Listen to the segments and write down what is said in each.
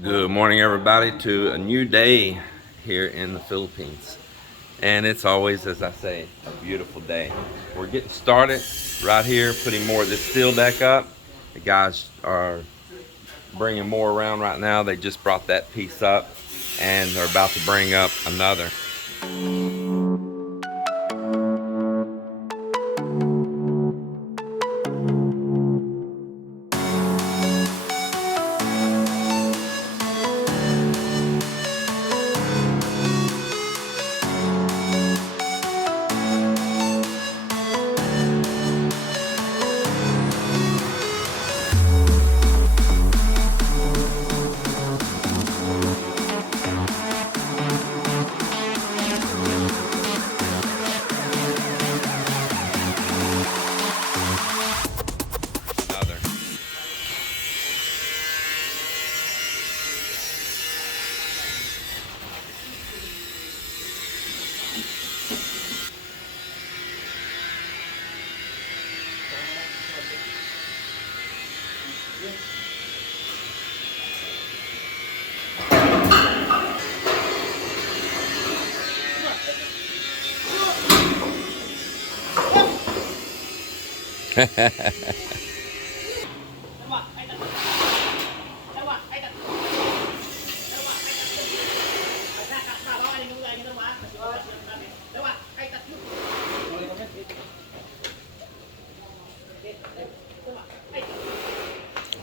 Good morning, everybody, to a new day here in the Philippines. And it's always, as I say, a beautiful day. We're getting started right here, putting more of this steel deck up. The guys are bringing more around right now. They just brought that piece up and they're about to bring up another.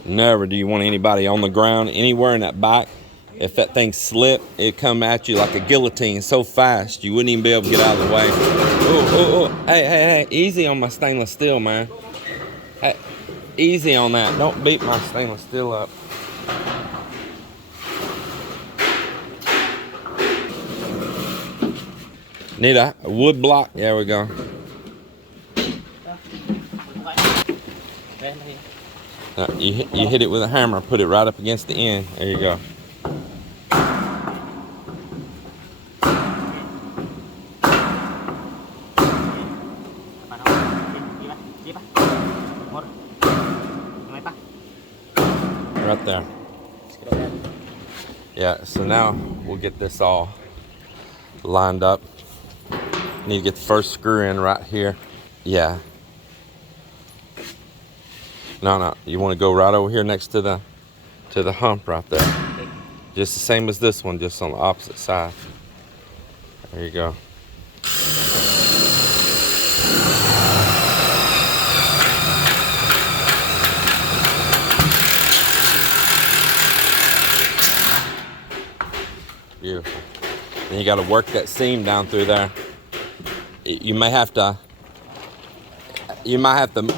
Never do you want anybody on the ground anywhere in that bike. If that thing slipped, it'd come at you like a guillotine so fast you wouldn't even be able to get out of the way. Oh, hey, easy on my stainless steel, man. Hey, easy on that. Don't beat my stainless steel up. Need a wood block. There we go. You hit it with a hammer, put it right up against the end. There you go. Right there. Yeah, so now we'll get this all lined up. Need to get the first screw in right here. Yeah. No, you want to go right over here next to the hump right there. Just the same as this one, just on the opposite side. There you go. Beautiful. Then you got to work that seam down through there. You might have to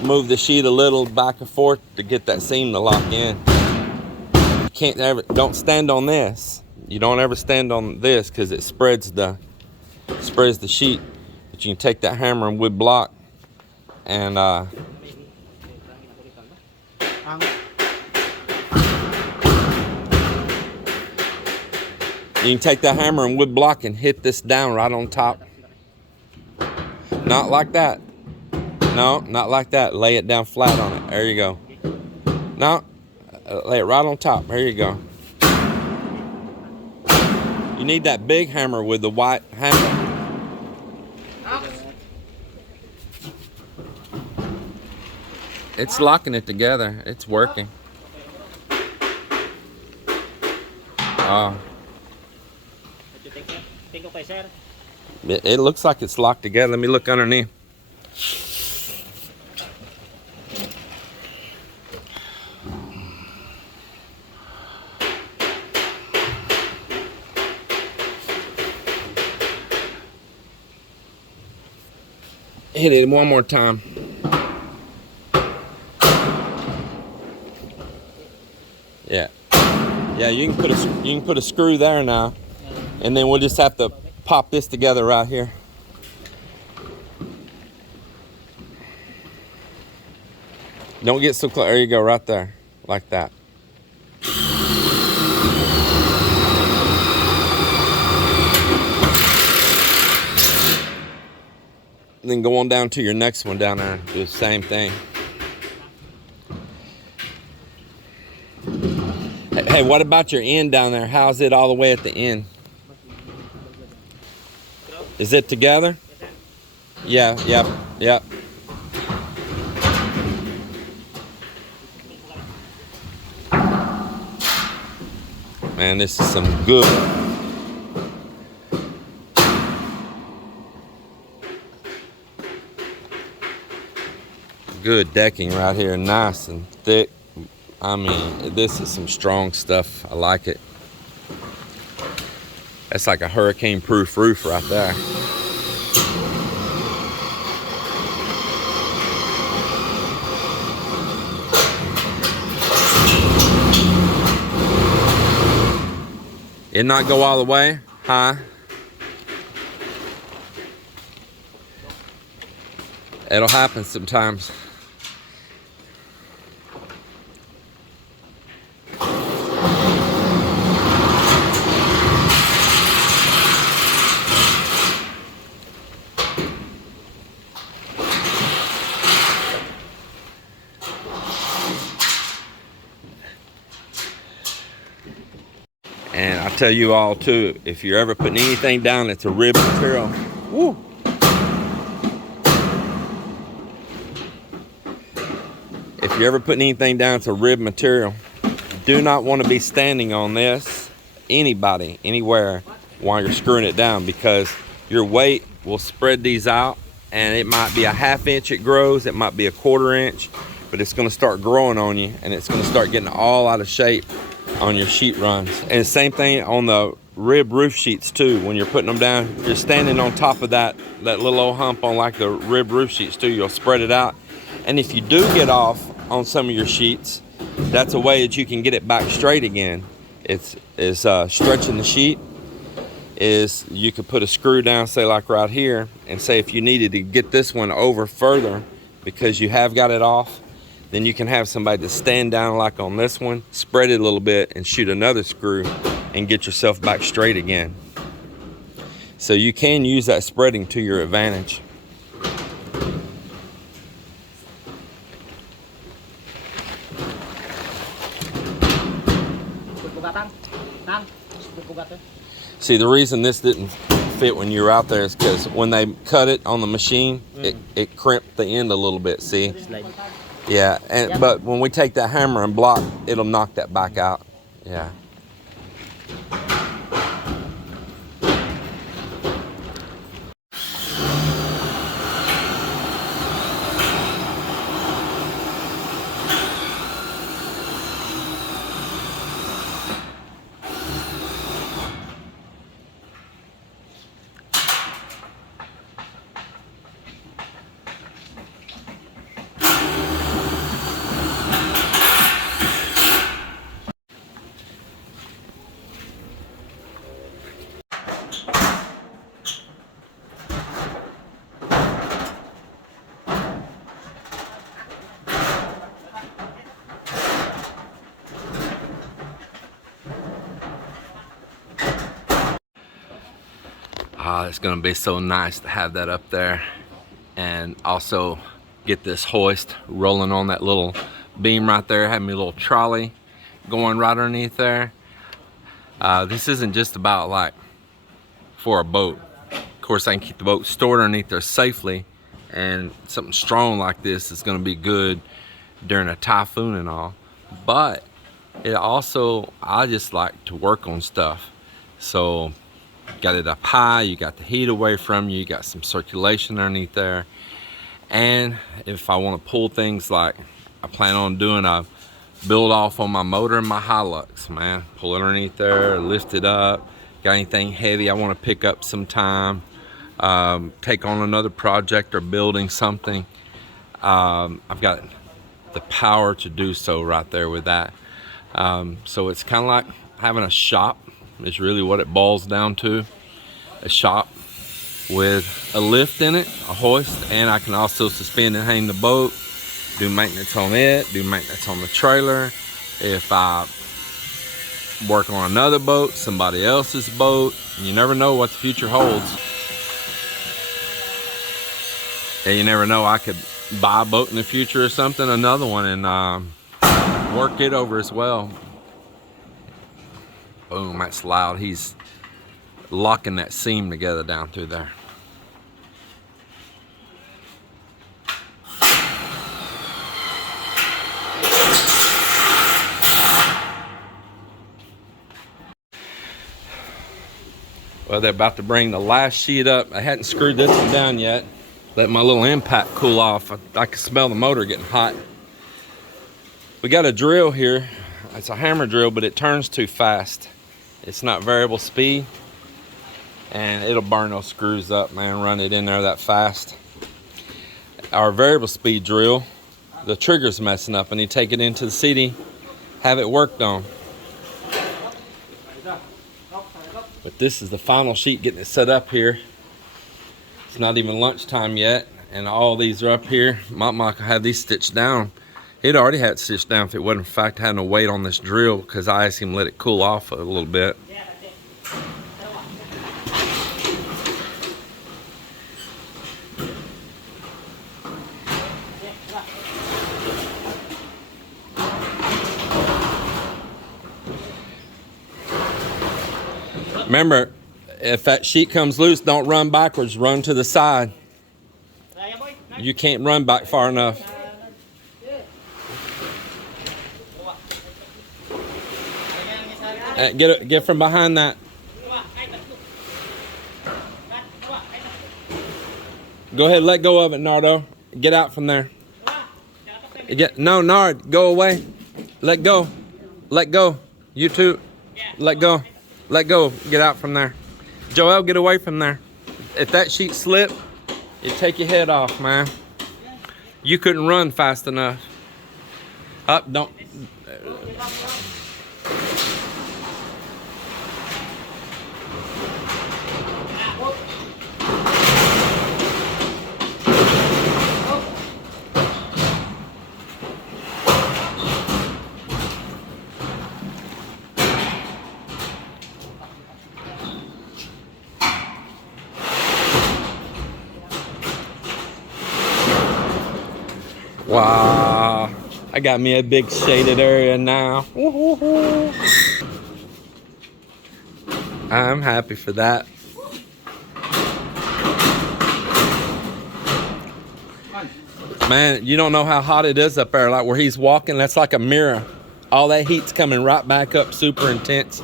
move the sheet a little back and forth to get that seam to lock in. You can't ever, don't stand on this. You don't ever stand on this because it spreads the sheet. But you can take that hammer and wood block and you can take that hammer and wood block and hit this down right on top. Not like that. No, not like that. Lay it down flat on it. There you go. No, lay it right on top. There you go. You need that big hammer with the white handle. It's locking it together. It's working. It looks like it's locked together. Let me look underneath. Hit it one more time. Yeah, you can put a screw there now, and then we'll just have to pop this together right here. Don't get so close. There you go, right there, like that. And then go on down to your next one down there. Do the same thing. Hey, what about your end down there? How's it all the way at the end? Is it together? Yeah, yep, yep. Man, this is some good decking right here, nice and thick. I mean, this is some strong stuff. I like it. That's like a hurricane-proof roof right there. It not go all the way, huh? It'll happen sometimes. And I tell you all too, if you're ever putting anything down that's a rib material, woo, if you're ever putting anything down that's a rib material, do not want to be standing on this, anybody, anywhere, while you're screwing it down, because your weight will spread these out, and it might be a 1/2 inch it grows, it might be a 1/4 inch, but it's going to start growing on you, and it's going to start getting all out of shape on your sheet runs. And same thing on the rib roof sheets too. When you're putting them down, you're standing on top of that little old hump on like the rib roof sheets too. You'll spread it out, and if you do get off on some of your sheets, that's a way that you can get it back straight again. Is stretching the sheet. Is you could put a screw down, say like right here, and say if you needed to get this one over further because you have got it off, then you can have somebody to stand down like on this one, spread it a little bit, and shoot another screw and get yourself back straight again. So you can use that spreading to your advantage. See, the reason this didn't fit when you were out there is because when they cut it on the machine, it crimped the end a little bit, see? Yeah, but when we take that hammer and block, it'll knock that back out. Yeah. It's gonna be so nice to have that up there, and also get this hoist rolling on that little beam right there, have me a little trolley going right underneath there. This isn't just about like for a boat. Of course, I can keep the boat stored underneath there safely, and something strong like this is gonna be good during a typhoon and all. But it also, I just like to work on stuff. So got it up high, you got the heat away from you, you got some circulation underneath there. And if I want to pull things like I plan on doing, a build off on my motor and my Hilux, man, pull it underneath there, lift it up. Got anything heavy I want to pick up sometime, take on another project or building something, I've got the power to do so right there with that. So it's kind of like having a shop is really what it boils down to. A shop with a lift in it, a hoist, and I can also suspend and hang the boat, do maintenance on it, do maintenance on the trailer. If I work on another boat, somebody else's boat, you never know what the future holds. And you never know, I could buy a boat in the future or something, another one, and work it over as well. Boom, that's loud. He's locking that seam together down through there. Well, they're about to bring the last sheet up. I hadn't screwed this one down yet. Let my little impact cool off. I can smell the motor getting hot. We got a drill here. It's a hammer drill, but it turns too fast. It's not variable speed, and it'll burn those screws up, man, run it in there that fast. Our variable speed drill, the trigger's messing up. I need to take it into the city, have it worked on. But this is the final sheet, getting it set up here. It's not even lunchtime yet, and all these are up here. Mike will have these stitched down. He'd already had it stitched down if it wasn't, in fact, having to wait on this drill because I asked him to let it cool off a little bit. Remember, if that sheet comes loose, don't run backwards, run to the side. You can't run back far enough. Get from behind that. Go ahead, let go of it, Nardo. Get out from there. No, Nard, go away. Let go. Let go. You two, let go. Let go. Get out from there. Joel, get away from there. If that sheet slipped, it'd take your head off, man. You couldn't run fast enough. Up, don't. Wow, I got me a big shaded area now. I'm happy for that. Man, you don't know how hot it is up there. Like where he's walking, that's like a mirror. All that heat's coming right back up, super intense.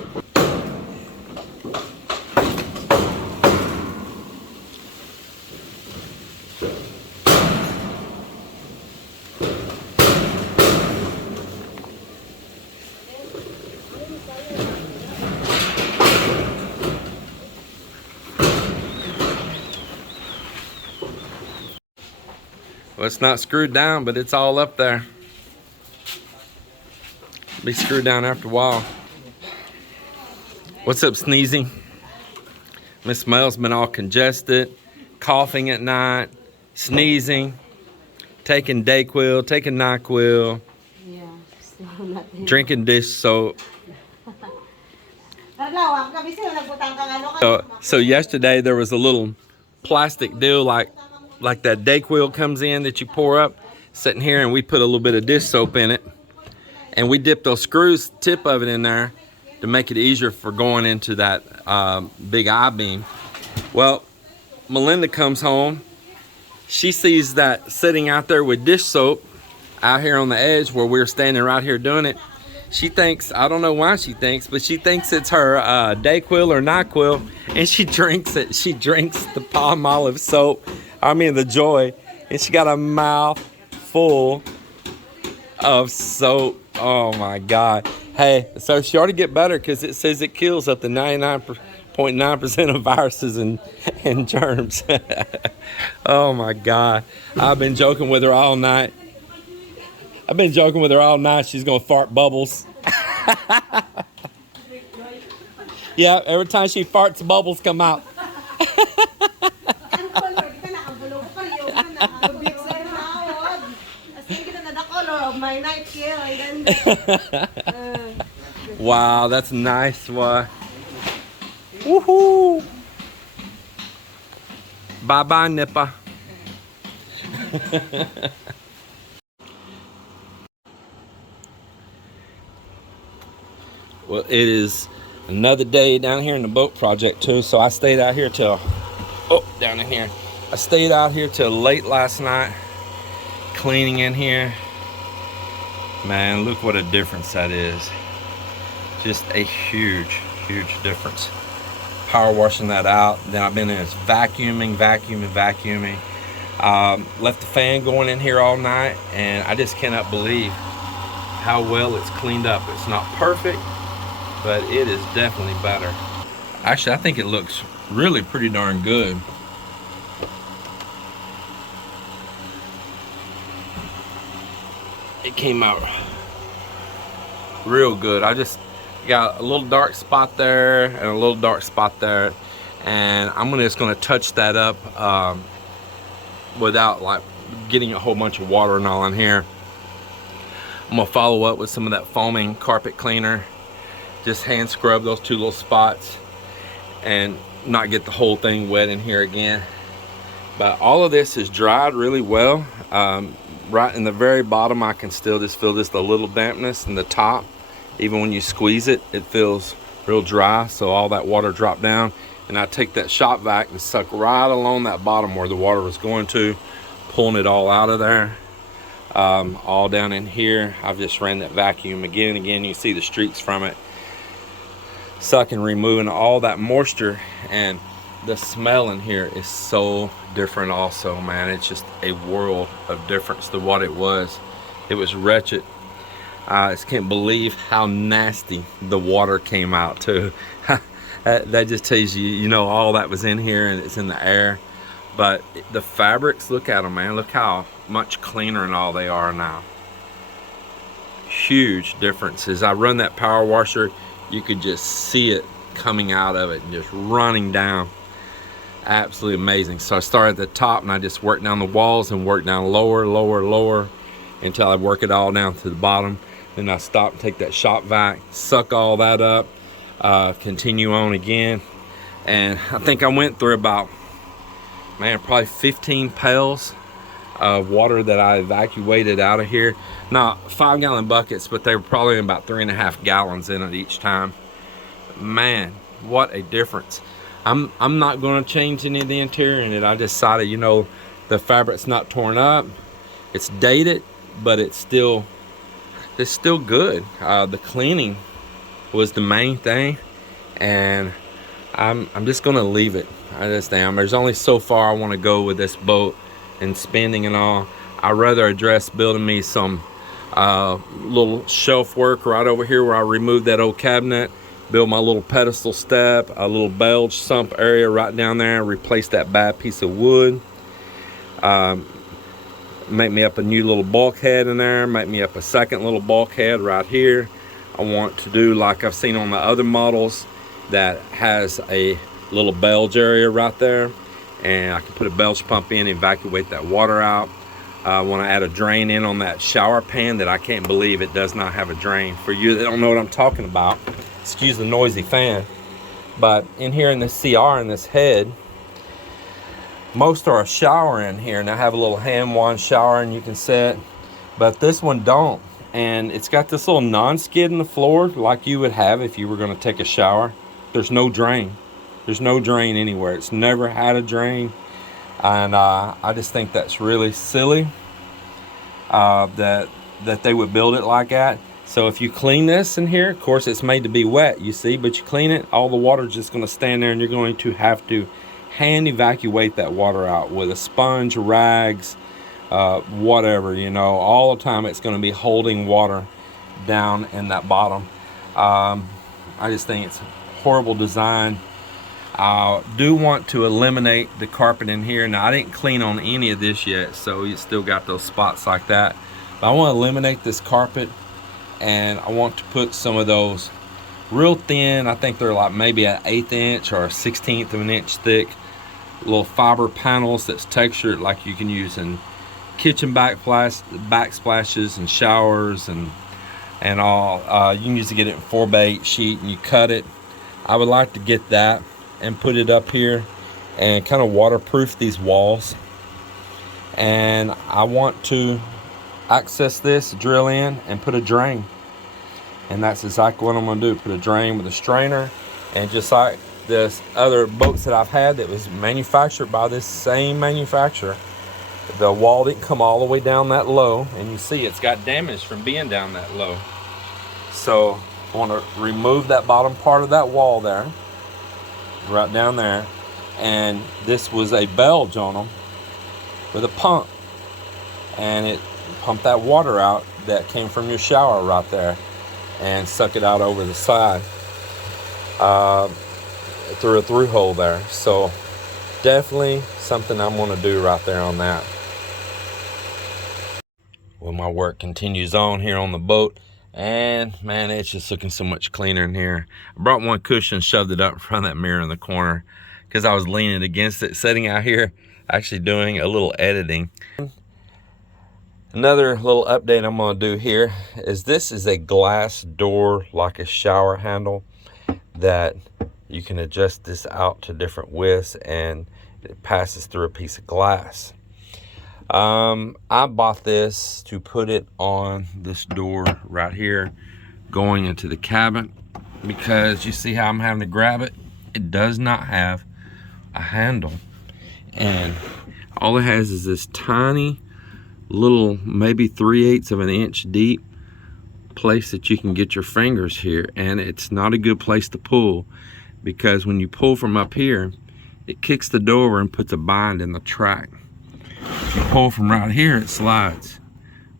Well, it's not screwed down, but it's all up there. Be screwed down after a while. What's up, sneezing? Miss Mel's been all congested, coughing at night, sneezing, taking Dayquil, taking NyQuil, drinking dish soap. So yesterday there was a little plastic deal like that Dayquil comes in that you pour up, sitting here, and we put a little bit of dish soap in it, and we dip those screws, tip of it in there to make it easier for going into that big I-beam. Well, Melinda comes home, she sees that sitting out there with dish soap out here on the edge where we're standing right here doing it. She thinks, I don't know why she thinks, but she thinks it's her Dayquil or NyQuil, and she drinks it. She drinks the palm olive soap, I mean the Joy, and she got a mouth full of soap. Oh my God. Hey, so she ought to get better because it says it kills up to 99.9% of viruses and germs. Oh my God. I've been joking with her all night. She's gonna fart bubbles. Yeah, every time she farts, bubbles come out. Wow, that's nice. Why? Woohoo! Bye bye, Nippa. Well, it is Another day down here in the boat project too. So I stayed out here till, oh, down in here. I stayed out here till late last night, cleaning in here. Man, look what a difference that is. Just a huge, huge difference. Power washing that out. Then I've been in this vacuuming. Left the fan going in here all night, and I just cannot believe how well it's cleaned up. It's not perfect, but it is definitely better. Actually, I think it looks really pretty darn good. It came out real good. I just got a little dark spot there and a little dark spot there, and I'm just gonna touch that up without like getting a whole bunch of water and all in here. I'm gonna follow up with some of that foaming carpet cleaner, just hand scrub those two little spots and not get the whole thing wet in here again. But all of this is dried really well. Right in the very bottom, I can still just feel just a little dampness in the top. Even when you squeeze it, it feels real dry, so all that water dropped down, and I take that shop vac and suck right along that bottom where the water was going to, pulling it all out of there. All down in here, I've just ran that vacuum again and again. You see the streaks from it, sucking, removing all that moisture, and the smell in here is so different also, man. It's just a world of difference to what it was. It was wretched. I just can't believe how nasty the water came out too. That just tells you, you know, all that was in here and it's in the air. But the fabrics, look at them, man. Look how much cleaner and all they are now. Huge differences. I run that power washer, you could just see it coming out of it and just running down. Absolutely amazing. So I started at the top and I just worked down the walls and worked down lower until I work it all down to the bottom. Then I stop and take that shop vac, suck all that up, continue on again. And I think I went through about, man, probably 15 pails of water that I evacuated out of here. Not 5-gallon buckets, but they were probably about 3.5 gallons in it each time. Man, what a difference. I'm not going to change any of the interior in it. I decided, you know, the fabric's not torn up. It's dated, but it's still good. The cleaning was the main thing, and I'm just going to leave it. I just am. There's only so far I want to go with this boat and spending and all. I'd rather address building me some little shelf work right over here where I removed that old cabinet, build my little pedestal step, a little belge sump area right down there, replace that bad piece of wood, make me up a new little bulkhead in there, make me up a second little bulkhead right here. I want to do like I've seen on the other models that has a little belge area right there, and I can put a belge pump in, evacuate that water out. I want to add a drain in on that shower pan that I can't believe it does not have a drain. For you that don't know what I'm talking about, excuse the noisy fan, but in here in this CR in this head, most are a shower in here, and I have a little hand wand shower and you can set, but this one don't. And it's got this little non-skid in the floor like you would have if you were going to take a shower. There's no drain. There's no drain anywhere. It's never had a drain, and I just think that's really silly that they would build it like that. So if you clean this in here, of course it's made to be wet, you see, but you clean it, all the water's just going to stand there, and you're going to have to hand evacuate that water out with a sponge, rags, whatever, you know. All the time it's going to be holding water down in that bottom. I just think it's horrible design. I do want to eliminate the carpet in here. Now I didn't clean on any of this yet, so you still got those spots like that, but I want to eliminate this carpet, and I want to put some of those real thin, I think they're like maybe an 1/8 inch or a 1/16 of an inch thick little fiber panels that's textured, like you can use in kitchen backsplashes and showers and all. You can use to get it in 4x8 sheet and you cut it. I would like to get that and put it up here and kind of waterproof these walls. And I want to access this, drill in and put a drain. And that's exactly what I'm gonna do. Put a drain with a strainer, and just like this other boats that I've had that was manufactured by this same manufacturer, the wall didn't come all the way down that low, and you see it's got damage from being down that low. So I want to remove that bottom part of that wall there, right down there. And this was a belge on them with a pump, and it pumped that water out that came from your shower right there and suck it out over the side through a through hole there. So definitely something I'm going to do right there on that. Well, my work continues on here on the boat, and man, it's just looking so much cleaner in here. I brought one cushion, shoved it up in front of that mirror in the corner because I was leaning against it, sitting out here actually doing a little editing. Another little update I'm going to do here is this is a glass door, like a shower handle, that you can adjust this out to different widths, and it passes through a piece of glass. I bought this to put it on this door right here going into the cabin, because you see how I'm having to grab it? It does not have a handle, and all it has is this tiny little, maybe 3/8 of an inch deep place that you can get your fingers here, and it's not a good place to pull, because when you pull from up here, it kicks the door over and puts a bind in the track. If you pull from right here, it slides,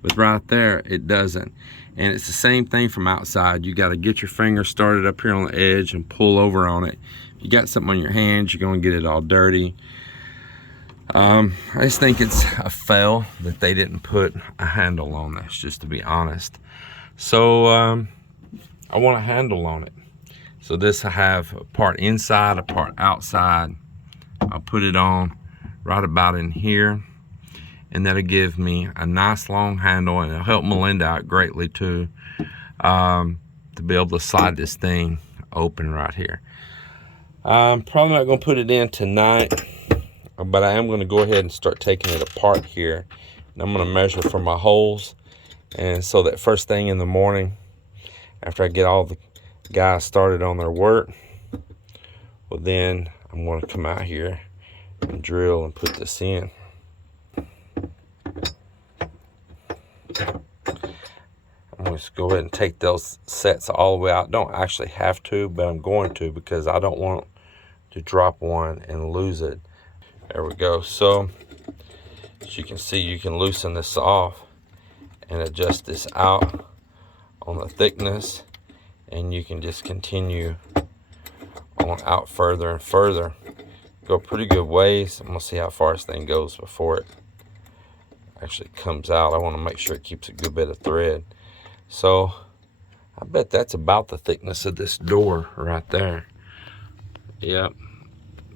but right there it doesn't. And it's the same thing from outside. You got to get your finger started up here on the edge and pull over on it. If you got something on your hands, you're going to get it all dirty. I just think it's a fail that they didn't put a handle on this, just to be honest. So I want a handle on it. So this, I have a part inside, a part outside. I'll put it on right about in here, and that'll give me a nice long handle, and it'll help Melinda out greatly too, to be able to slide this thing open right here. I'm probably not going to put it in tonight, but I am going to go ahead and start taking it apart here, and I'm going to measure for my holes, and so that first thing in the morning, after I get all the guys started on their work, well, then I'm going to come out here and drill and put this in. I'm going to go ahead and take those sets all the way out. Don't actually have to, but I'm going to, because I don't want to drop one and lose it. There we go. So as you can see, you can loosen this off and adjust this out on the thickness, and you can just continue on out further and further. Go pretty good ways. I'm gonna see how far this thing goes before it actually comes out. I want to make sure it keeps a good bit of thread. So I bet that's about the thickness of this door right there. Yep,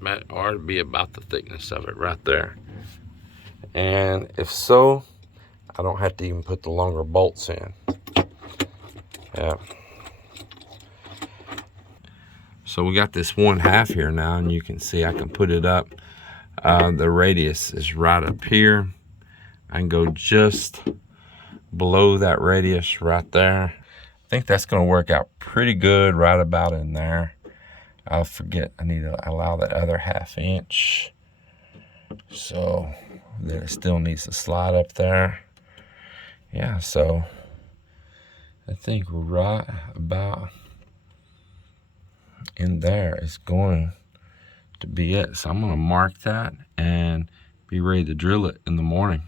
that ought to be about the thickness of it right there. And if so, I don't have to even put the longer bolts in. Yeah. So we got this 1/2 here now, and you can see I can put it up. The radius is right up here. I can go just below that radius right there. I think that's going to work out pretty good right about in there. I forget, I need to allow that other 1/2 inch. So then it still needs to slide up there. Yeah, so I think right about in there is going to be it. So I'm going to mark that and be ready to drill it in the morning.